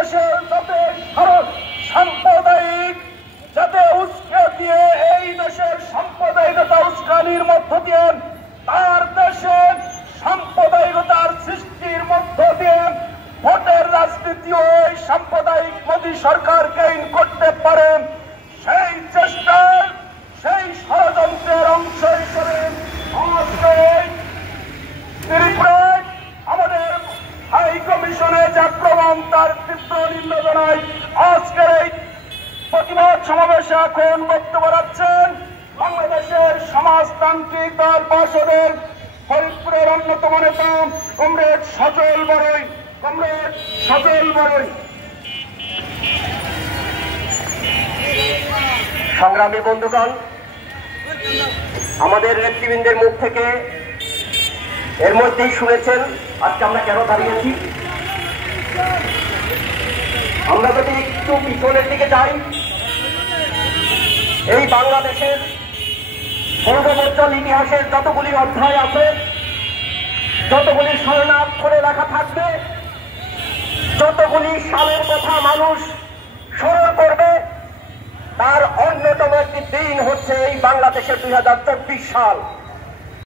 দেশের যাতে সাম্প্রদায়িক যাতে উস্কে দিয়ে এই দেশের সাম্প্রদায়িকতা উস্কানির মধ্য দিয়ে তার দেশের সাম্প্রদায়িকতার সৃষ্টির মধ্য দিয়ে ভোটের রাজনীতি ও এই সাম্প্রদায়িক মোদী সরকার গেইন করতে পারে সেই চেষ্টার সেই ষড়যন্ত্রের অংশ হিসেবে আজকে ত্রিপুরায় আমাদের হাই কমিশনে যে আক্রমণ তার তীব্র নিন্দা জানায়। আজকের এই প্রতিবাদ সমাবেশে এখন বক্তব্য রাখছেন বাংলাদেশের সমাজতান্ত্রিক দল বাসদের ফরিদপুরের অন্যতম নেতা কমরেড সজল বড়ই। সংগ্রামী বন্ধুগণ, আমাদের নেতৃবৃন্দের মুখ থেকে এর মধ্যেই শুনেছেন আজকে আমরা কেন দাঁড়িয়েছি। আমরা যদি একটু পিছনের দিকে যাই, এই বাংলাদেশের 15 বছর ইতিহাসের যতগুলি অধ্যায় আছে, যতগুলি স্বর্ণাক্ষরে লেখা থাকবে, যতগুলি সালের কথা মানুষ স্মরণ করবে, তার অন্যতম একটি দিন হচ্ছে এই বাংলাদেশের 2024 সাল।